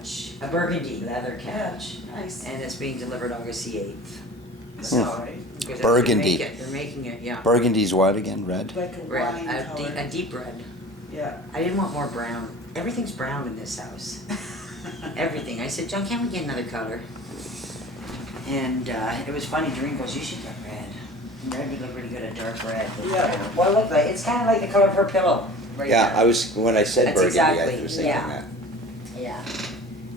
couch, a burgundy leather couch, Nice. and it's being delivered August the 8th. Sorry. Because Burgundy. They're making it, yeah. Burgundy's what again? Red? Like a Red, wine a color. deep red. Yeah. I didn't want more brown. Everything's brown in this house. Everything. I said, John, can't we get another color? And it was funny. Doreen goes, you should get red. And red would look really good, a dark red. with Yeah. brown. Well, look like it's kind of like the color of her pillow. Right Yeah, there. I was when I said That's burgundy, exactly, I was thinking yeah. that. Yeah,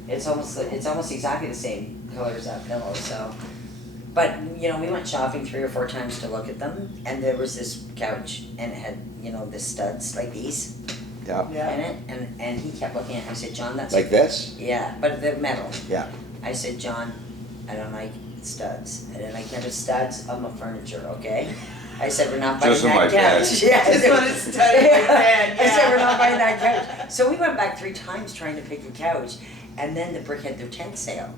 it's almost exactly the same color as that pillow. So, but you know, we went shopping 3 or 4 times to look at them, and there was this couch, and it had the studs like these Yeah. in Yeah. it, and he kept looking at it. I said, John, that's Like this? yeah, but the metal. Yeah. I said, John, I don't like studs. I didn't like never studs on my furniture. Okay. I said, we're not buying Just on that my bed. couch. Yeah, Just want to study my bed, I said, we're yeah. not buying that couch. So we went back 3 times trying to pick a couch, and then the Brick had their tent sale,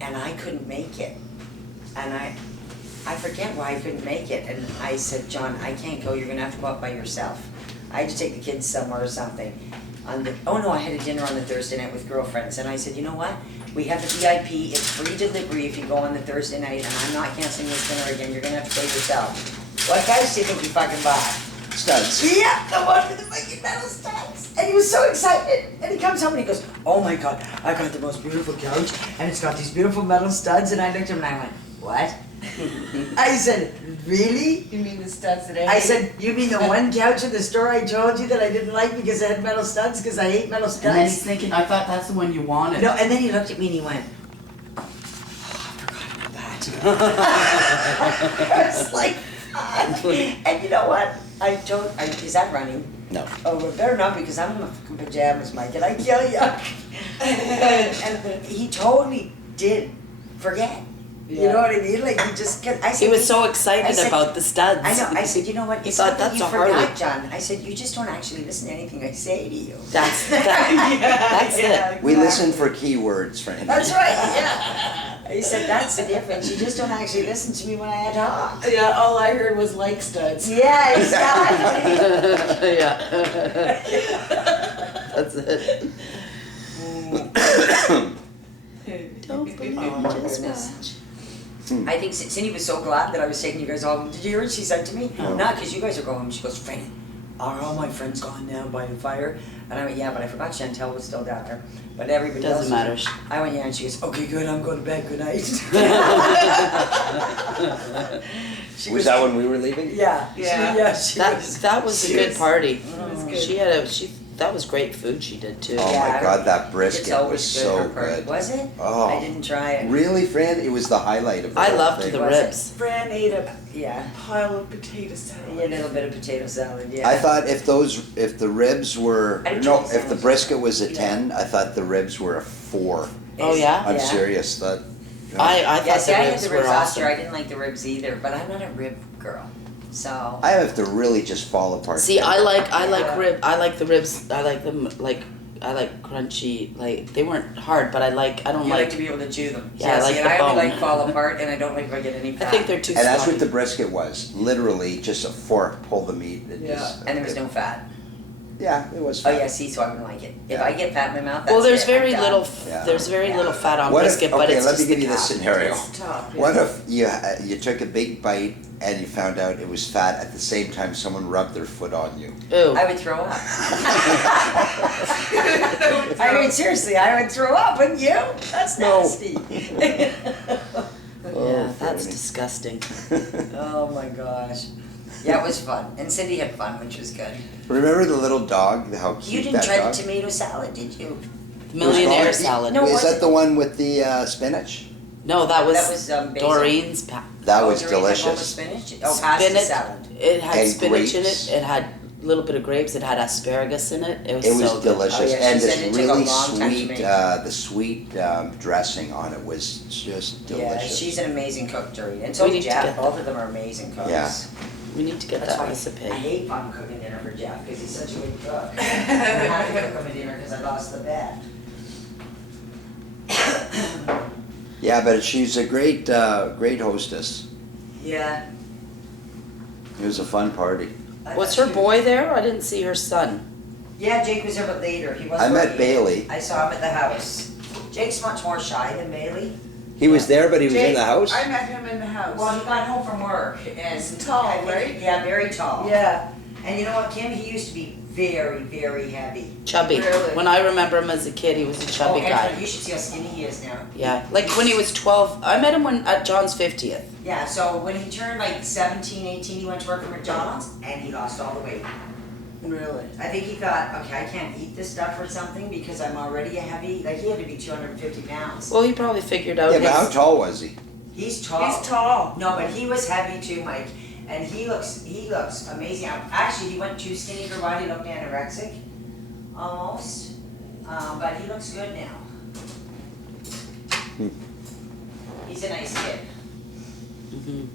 and I couldn't make it. And I forget why I couldn't make it, and I said, John, I can't go, you're gonna have to go out by yourself. I had to take the kids somewhere or something. Oh no, I had a dinner on the Thursday night with girlfriends, and I said, you know what? We have the VIP, it's free delivery if you go on the Thursday night, and I'm not canceling this dinner again, you're gonna have to pay yourself. What couch do you think you fucking bought? Studs. Yeah, the one with the fucking metal studs. And he was so excited. And he comes home and he goes, oh my God, I got the most beautiful couch, and it's got these beautiful metal studs. And I looked at him and I went, what? I said, really? You mean the studs that I said, you mean the one couch in the store I told you that I didn't like because it had metal studs, because I hate metal And then he's studs? thinking, I thought that's the one you wanted. No, and then he looked at me and he went, oh, I forgot about that. I was like, and you know what? Is that running? No. Oh, well, better not, because I'm in my fucking pajamas, Mike, and I kill you. And he totally did forget. You know what I mean? Like, he just, I said, He was so I excited said- about the studs. I know, I said, you know what? He It's thought not that that's you a forgot, Harley. John. I said, you just don't actually listen to anything I say to you. That's Yeah, it. We listen for keywords for him. That's right, yeah. He said, that's the difference. You just don't actually listen to me when I talk. Yeah, all I heard was like studs. Yeah, exactly. Yeah. That's it. Don't believe Oh my just goodness. I think Cindy was so glad that I was taking you guys all home. Did you hear what she said to me? No. Not because you guys are going home. She goes, Franny, are all my friends gone now by the fire? And I went, yeah, but I forgot Chantel was still down there. But everybody else Doesn't was- matter. I went, yeah, and she goes, okay, good, I'm going to bed, good night. She Was that when we were leaving? Yeah. Yeah. She That was. that was a she good was- party. It was good. She had a that was great food she did too. Oh Yeah, my God, that It's brisket always was so her party. good. Was it? Oh. I didn't try it. Really, Fran? It was the highlight of the I whole loved thing. the Was it? ribs. Fran ate a Yeah. pile of potato Yeah, a salad. little bit of potato salad, yeah. I thought if the ribs were, I didn't no, try the if the sandwich. brisket was a Yeah. 10, I thought the ribs were a 4. Oh, yeah? I'm Yeah. serious. That. I Yeah, thought see, I the had ribs the were ribs last year. I awesome. didn't like the ribs either, but I'm not a rib girl. So. I have to really just fall apart. See, I like Yeah. the ribs. I like them I like crunchy. Like they weren't hard, but I don't You like. like to be able to chew them. Yeah, I like see, and the I only bone. like fall apart, and I don't like if I get any I fat. think they're too. And that's what sloppy. the brisket was. Literally, just a fork, pull the meat. And Yeah. just, And there was no fat. Yeah, it was. Oh fat. yeah, see, so I wouldn't like it. If Yeah. I get fat in my mouth, that's Well, there's it, I'm very done. little. Yeah. There's very little fat on What if, brisket, but okay, it's let just me give the you this cap. scenario. It's tough. What if you took a big bite and you found out it was fat at the same time someone rubbed their foot on you? Ew. I would throw up. I mean, seriously, I would throw up, wouldn't you? That's No. nasty. Yeah, that's Franny. disgusting. Oh my gosh. Yeah, it was fun. And Cindy had fun, which was good. Remember the little dog? How cute You didn't that try dog? the tomato salad, did you? Millionaire called- salad. No, Is was that it? the one with the spinach? No, that was, That was basil. Doreen's. That Oh, was Doreen had one with delicious. spinach? Oh, pasta Spinach. salad. It had And spinach grapes. in it. It had a little bit of grapes. It had asparagus in it. It was It was so good. delicious, Oh, yeah, she and said this it took a really long time to sweet, make. the sweet dressing on it was just Yeah, delicious. she's an amazing cook, Doreen. And so We is need to Jeff. get Both of them are amazing cooks. Yeah. We need to get That's that why recipe. I hate fun cooking dinner for Jeff because he's such a good cook. I had to cook him a dinner because I lost the bet. Yeah, but she's a great, great hostess. Yeah. It was a fun party. Was her boy there? I didn't see her son. Yeah, Jake was there, but later. He I wasn't. met working. Bailey. I saw him at the house. Jake's much more shy than Bailey. He was there, but he was in Jake, the house? I met him in the house. Well, he got home from work and. He's tall, I think- right? Yeah, very tall. Yeah. And you know what, Kim, he used to be very, very heavy. Chubby. Really? When I remember him as a kid, he was a chubby Oh, guy. and you should see how skinny he is now. Yeah, like when he was 12. I met him at John's 50th. Yeah, so when he turned like 17, 18, he went to work for McDonald's and he lost all the weight. Really? I think he thought, okay, I can't eat this stuff or something because I'm already a heavy, like he had to be 250 pounds. Well, he probably figured out Yeah, but how his... tall was he? He's tall. He's tall. No, but he was heavy too, Mike. And he looks amazing. Actually, he went too skinny for a while. He looked anorexic, almost. But he looks good now. He's a nice kid. Mhm.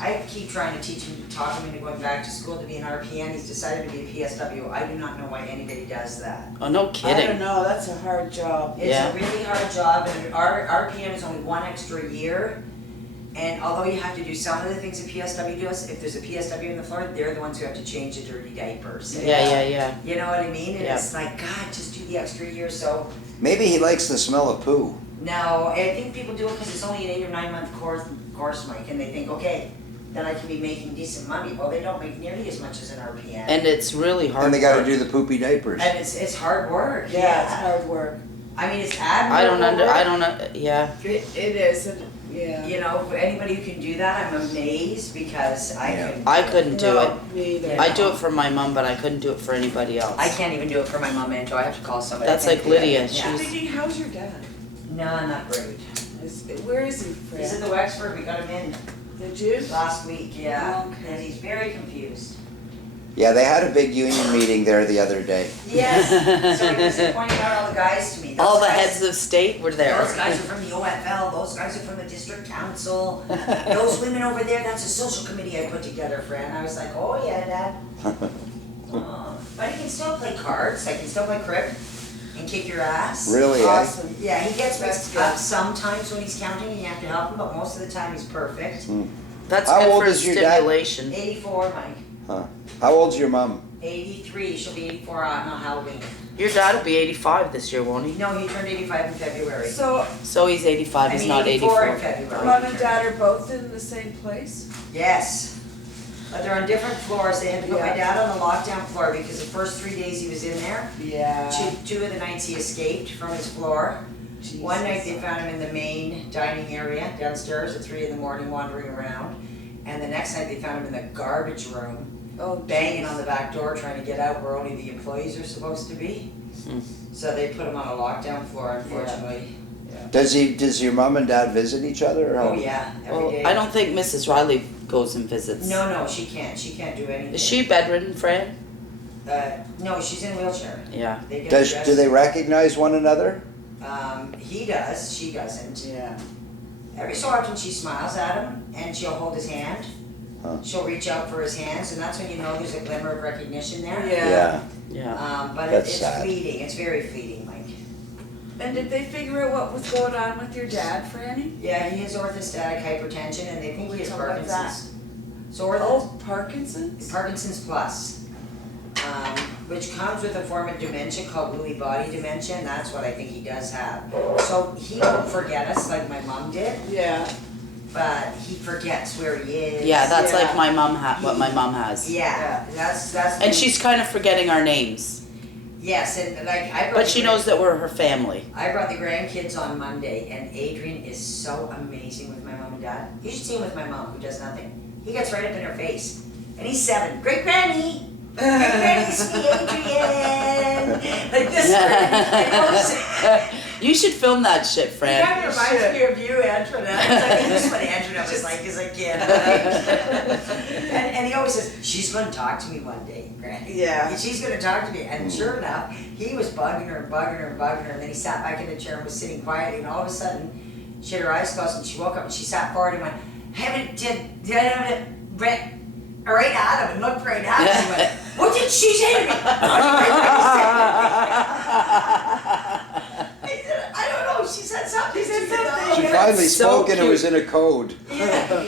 I keep trying to teach him, talk him into going back to school to be an RPN. He's decided to be a PSW. I do not know why anybody does that. Oh, no I kidding. don't know, that's a hard job. It's Yeah. a really hard job, and our RPN is only 1 extra year. And although you have to do some of the things a PSW does, if there's a PSW in the floor, they're the ones who have to change the dirty diapers. Yeah. You know what I mean? And Yeah. it's like, God, just do the extra year. So, Maybe he likes the smell of poo. no, I think people do it because it's only an 8 or 9 month course, Mike, and they think, okay, then I can be making decent money. Well, they don't make nearly as much as an RPN. And it's really hard. And they gotta work. do the poopy diapers. And it's hard work. Yeah, it's hard work. I mean, it's admirable work. I don't know, yeah. It is, yeah. You know, for anybody who can do that, I'm amazed because I Yeah. couldn't. I couldn't do it. No, me either. I do it for my mom, but I couldn't do it for anybody else. I can't even do it for my mom, Anjo. I have to call somebody. That's I can't like do that. Lydia, Yeah. I'm she's- thinking, how's your dad? No, not great. Where is he, He's Fred? at the Wexford. We got him in Did you? last week, yeah. Okay. And he's very confused. Yeah, they had a big union meeting there the other day. Yes. So he was pointing out all the guys to me. All Those the guys- heads of state were there. Those guys are from the OFL. Those guys are from the district council. Those women over there, that's a social committee I put together, Fran. I was like, oh yeah, Dad. But he can still play cards. I can still play crib and kick your ass. Really, eh? Awesome. Yeah, he gets That's mixed good. up sometimes when he's counting and you have to help him, but most of the time he's perfect. That's How good old for is your dad? stimulation. 84, Mike. How old's your mom? 83. She'll be 84 on Halloween. Your dad will be 85 this year, won't he? No, he turned 85 in February. So, So he's 85, I he's mean, not 84 in 84. February. mom and dad are both in the same place? Yes. But they're on different floors. They had to put my Yeah. dad on the lockdown floor because the first 3 days he was in there, Yeah. two of the nights he escaped from his floor. Jesus. One night they found him in the main dining area downstairs at 3 in the morning wandering around. And the next night they found him in the garbage room, Oh, banging on the back door trying to get out where only the employees are supposed to be. Hmm. So they put him on a lockdown floor, unfortunately. Does your mom and dad visit each other? Or Oh how- yeah, every Well, day. I don't think Mrs. Riley goes and visits. No, she can't. She can't do anything. Is she bedridden, Fran? No, she's in a wheelchair. Yeah. They get Do dressed- they recognize one another? He does. She doesn't. Yeah. Every so often she smiles at him and she'll hold his hand. Huh. She'll reach out for his hands, and that's when you know there's a glimmer of recognition there. Yeah. Yeah. But That's it's sad. fleeting. It's very fleeting, Mike. And did they figure out what was going on with your dad, Franny? Yeah, he has orthostatic hypertension, and they think he has Tell me about Parkinson's. So Oh, Parkinson's? Parkinson's plus, which comes with a form of dementia called Lewy body dementia, and that's what I think he does have. So he won't forget us like my mom did, Yeah. but he forgets where he is. Yeah, that's Yeah. like what my mom has. Yeah, that's. And she's kind of forgetting our names. Yes, and like I brought. But the she grand- knows that we're her family. I brought the grandkids on Monday, and Adrian is so amazing with my mom and dad. You should see him with my mom, who does nothing. He gets right up in her face, and he's 7. Great granny. Great granny, sweet Adrian. Like this. And he always- You should film that shit, He Fran. kind of reminds me of you, Antoinette. It's like, this is what Antoinette was like as a kid. and he always says, she's going to talk to me one day, Granny. Yeah. She's going to talk to me. And sure enough, he was bugging her and bugging her and bugging her. And then he sat back in the chair and was sitting quietly. And all of a sudden, she had her eyes closed and she woke up and she sat forward and went, right at him and looked right at him. And went, what did she say to me? He said, I don't know. She said something. She said something. She finally So spoke and it cute. was in a code. Yeah.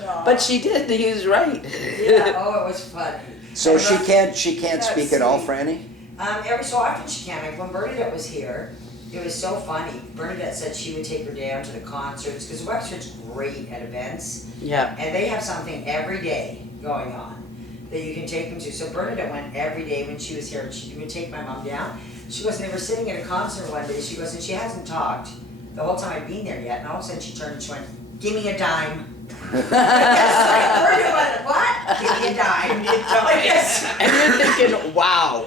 Yeah. But she did. He was right. Yeah. Oh, it was funny. So And she can't speak at all, Franny? Every so often she can. Like when Bernadette was here, It was so funny. Bernadette said she would take her down to the concerts, because Wexford's great at events. Yeah. And they have something every day going on that you can take them to. So Bernadette went every day when she was here, and she would take my mom down. She goes, and they were sitting at a concert one day, she goes, and she hasn't talked the whole time I'd been there yet, and all of a sudden she turned and she went, give me a dime. Bernadette went, what? Give me a dime. Yes. And you're thinking, wow.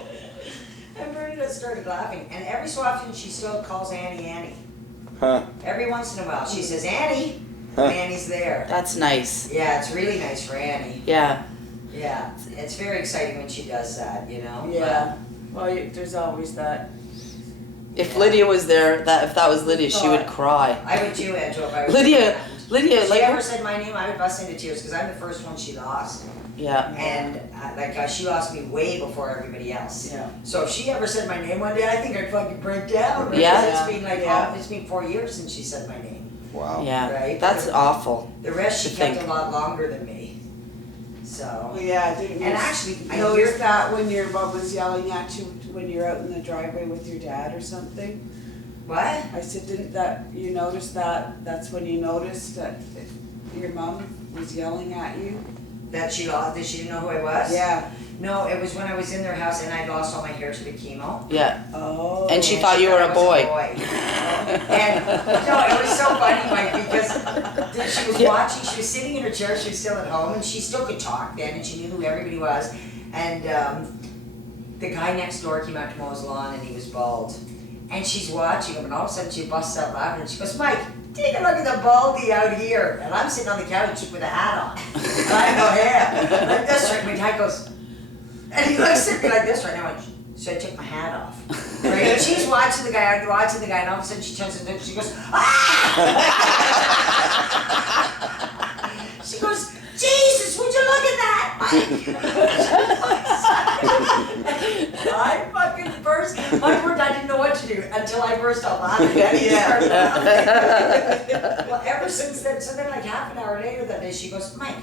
And Bernadette started laughing, and every so often she still calls Annie Annie. Huh. Every once in a while, she says, Annie, Huh. and Annie's there. That's nice. Yeah, it's really nice for Annie. Yeah. Yeah, it's very exciting when she does that, you know? Yeah. Well, there's always that. If Lydia was there, if that was Lydia, she would cry. I would too, Angela, if I was Lydia, around. Lydia, If she like, ever said my name, I would bust into tears, because I'm the first one she lost. yeah. And, she lost me way before everybody else. Yeah. So if she ever said my name one day, I think I'd fucking break down. Because Yeah. it's been like, Yeah. it's been 4 years since she said my name. Wow. Yeah. Right. That's awful. The rest she To kept think. a lot longer than me. So, Well, yeah, didn't you and actually, I notice hear, that when your mom was yelling at you when you're out in the driveway with your dad or something? what? I said, didn't that, you notice that, that's when you noticed that your mom was yelling at you? That she didn't know who I was? Yeah. No, it was when I was in their house and I lost all my hair to the chemo. Yeah. Oh. And she thought you were I a was boy. And, no, it was so funny, Mike, because she was Yeah. watching, she was sitting in her chair, she was still at home, and she still could talk then, and she knew who everybody was. And the guy next door came out to mow his lawn, and he was bald. And she's watching him, and all of a sudden she busts out laughing, and she goes, Mike, take a look at the baldy out here. And I'm sitting on the couch with a hat on. And I go, yeah, like this, right? My dad goes, and he looks at me like this right now, so I took my hat off. Right? And she's watching the guy, and all of a sudden she turns and she goes, ah! She goes, Jesus, would you look at that, Mike? I fucking burst. My word, I didn't know what to do until I burst out laughing. And he started laughing. Well, ever since then, so then like half an hour later that day, she goes, Mike,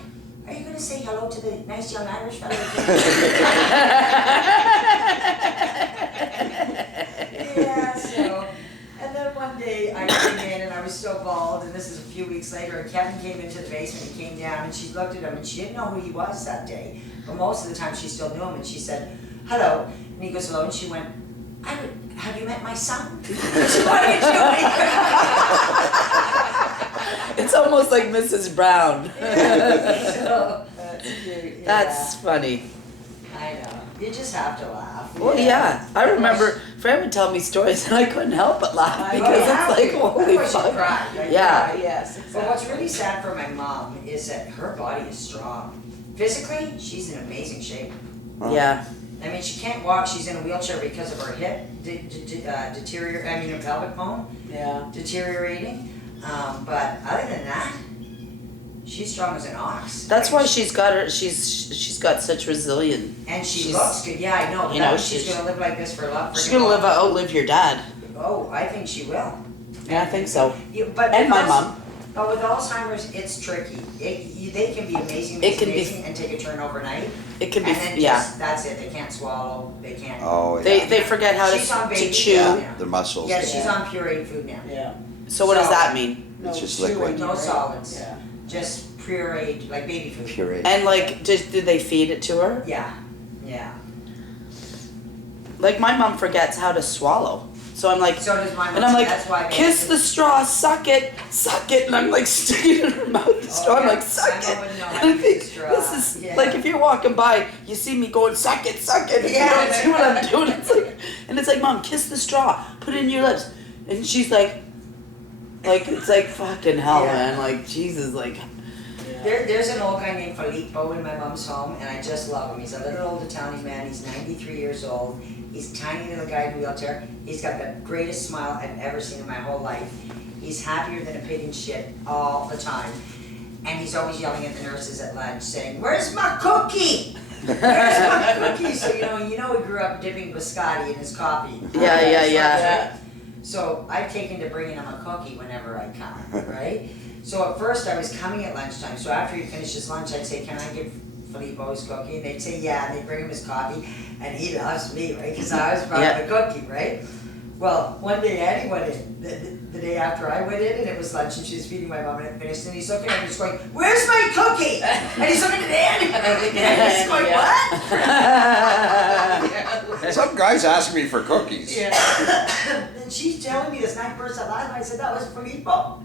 are you going to say hello to the nice young Irish fellow? Yeah, so, and then one day I came in and I was so bald, and this is a few weeks later, and Kevin came into the basement, he came down, and she looked at him, and she didn't know who he was that day, but most of the time she still knew him, and she said, hello, and he goes, hello, and she went, have you met my son? She said, what are you doing? It's almost like Mrs. Brown. So, That's cute. That's funny. I know, you just have to laugh. Well, yeah. I remember Fran would tell me stories and I couldn't help but laugh I because know. it's like, holy Otherwise you fuck. cry. Yeah. Yes, exactly. But what's really sad for my mom is that her body is strong. Physically, she's in amazing shape. Yeah. I mean, she can't walk, she's in a wheelchair because of her hip her pelvic bone Yeah. deteriorating. But other than that, she's strong as an ox. That's why she's got such resilience. And she she's- looks good, yeah, I know. you know, she's she's- gonna live like this for a lot. She's gonna outlive your dad. Oh, I think she will. Yeah, I think so. But And with my mom. But with Alzheimer's, it's tricky. They can be amazing, It can be- amazing, and take a turn overnight. It can be, And then yeah. just, that's it, they can't swallow, they can't. Oh, yeah. They forget how She's on to baby chew. food now. Their muscles. Yeah, she's Yeah. on pureed food now. Yeah. So what does So- that mean? No, It's just chewing, liquid. No right? solids. Yeah. Just pureed, like baby food. Puree. And like, did they feed it to her? Yeah, yeah. Like my mom forgets how to swallow. So I'm like, So does my mom. and I'm like, That's why they kiss have the to- straw, suck it, and I'm like sticking it in her mouth. The straw, I'm yeah. like, suck My it. mom wouldn't know how And to I use think the straw. this is Yeah. like if you're walking by, you see me going, suck it, and Yeah. you don't see what I'm doing. It's like, Mom, kiss the straw, put it in your lips, and she's like it's like fucking hell, Yeah. man. Like Jesus, like. There's an old guy named Filippo in my mom's home, and I just love him. He's a little old Italian man. He's 93 years old. He's a tiny little guy in a wheelchair. He's got the greatest smile I've ever seen in my whole life. He's happier than a pig in shit all the time. And he's always yelling at the nurses at lunch saying, "Where's my cookie? Where's my cookie?" So you know he grew up dipping biscotti in his coffee. Yeah. So I've taken to bringing him a cookie whenever I come, right? So at first I was coming at lunchtime, so after he finished his lunch, I'd say, "Can I give Filippo his cookie?" And they'd say, "Yeah," and they'd bring him his coffee, and he loves me, right? Because I was brought Yeah. the cookie, right? Well, one day Annie went in, the day after I went in, and it was lunch, and she was feeding my mom, and I finished, and he's looking at me, he's going, "Where's my cookie?" And he's looking at Annie, and I'm thinking, he's going, "What?" Some guys ask me for cookies. And she's telling me this night burst of laughter. I said, "That was Filippo."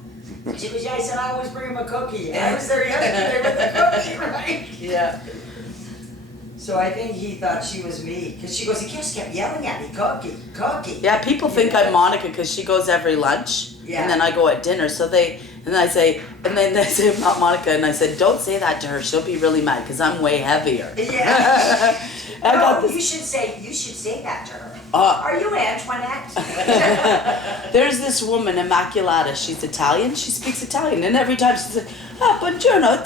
She goes, "Yeah." I said, "I always bring him a cookie." And I was there yesterday with the cookie, right? Yeah. So I think he thought she was me, because she goes, he just kept yelling at me, "Cookie, cookie." Yeah, people think I'm Monica because she goes every lunch, Yeah. and then I go at dinner. So and then they say I'm not Monica, and I said, don't say that to her. She'll be really mad because I'm way heavier. Yeah. I got No, this. you should say that to her. Uh, Are you Antoinette? There's this woman, Immaculata. She's Italian. She speaks Italian, and every time she's like, "Ah, buongiorno,"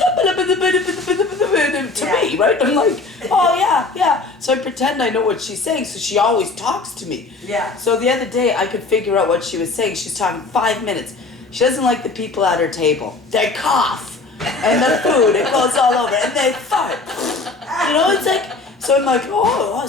to me, right? I'm like, "Oh yeah." So I pretend I know what she's saying. So she always talks to me. Yeah. So the other day I could figure out what she was saying. She's talking 5 minutes. She doesn't like the people at her table. They cough, and the food it goes all over, and they fart. You know, it's like. So I'm like,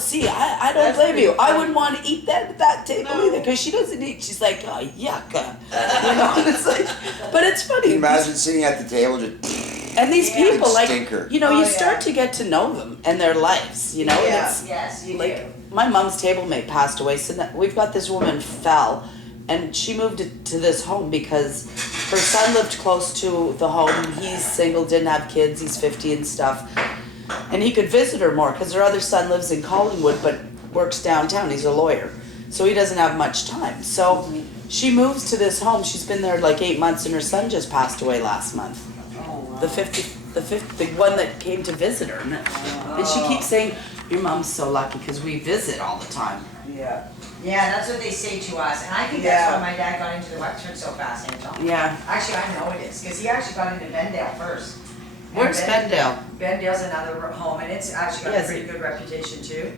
see, I don't blame you. I wouldn't want to eat that at that table either, because she doesn't eat. She's like, oh, yuck. You know, and it's like, but it's Can funny. you imagine sitting at the table just And these Yeah. people, like, Stinker. you know, Oh, you yeah. start to get to know them and their lives, you know? And Yeah. it's, Yes, you like, do. my mom's table mate passed away, so we've got this woman, Fel, and she moved to this home because her son lived close to the home. He's single, didn't have kids, he's 50 and stuff. And he could visit her more because her other son lives in Collingwood but works downtown. He's a lawyer. So he doesn't have much time. So she moves to this home. She's been there like 8 months, and her son just passed away last month. Oh, wow. The one that came to visit her. And she keeps saying, your mom's so lucky because we visit all the time. Yeah. Yeah, that's what they say to us, and I think Yeah. that's why my dad got into the Wexford so fast, Anton. Yeah. Actually, I know it is, because he actually got into Bendale first. And Where's Bendale? Bendale's another home, and it's actually got Yes. a pretty good reputation too.